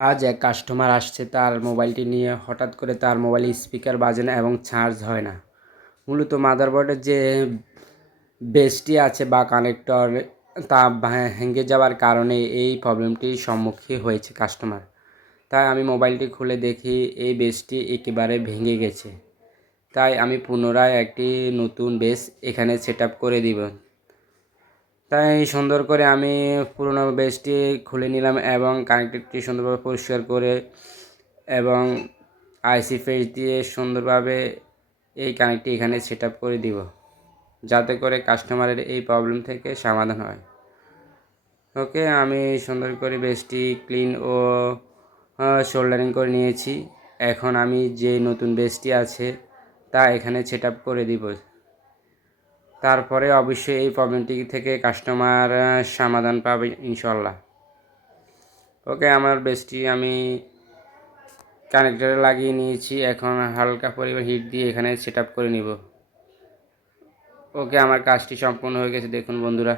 আজ এক কাস্টমার আসছে, তার মোবাইলটি নিয়ে হঠাৎ করে তার মোবাইলে স্পিকার বাজে না এবং চার্জ হয় না। মূলত মাদারবোর্ডের যে বেসটি আছে বা কানেক্টর তা ভেঙে যাওয়ার কারণে এই প্রবলেমটির সম্মুখীন হয়েছে কাস্টমার। তাই আমি মোবাইলটি খুলে দেখি এই বেসটি একেবারে ভেঙে গেছে। তাই আমি পুনরায় একটি নতুন বেস এখানে সেট আপ করে দিব। তাই সুন্দর করে আমি পুরোনো বেসটি খুলে নিলাম এবং কানেক্টরটি সুন্দরভাবে পরিষ্কার করে এবং আইসি ফেস দিয়ে সুন্দরভাবে এই কানেক্টটি এখানে সেট আপ করে দিব, যাতে করে কাস্টমারের এই প্রবলেম থেকে সমাধান হয়। ওকে, আমি সুন্দর করে বেসটি ক্লিন ও সোল্ডারিং করে নিয়েছি। এখন আমি যে নতুন বেসটি আছে তা এখানে সেট আপ করে দিব। তারপরে অবশ্যই এই প্রবলেমটি থেকে কাস্টমার সমাধান পাবে ইনশাল্লাহ। ওকে, আমার বেসটি আমি কানেক্টরে লাগিয়ে নিয়েছি। এখন হালকা পরিমাণ হিট দিয়ে এখানে সেট আপ করে নিব। ওকে, আমার কাজটি সম্পূর্ণ হয়ে গেছে, দেখুন বন্ধুরা।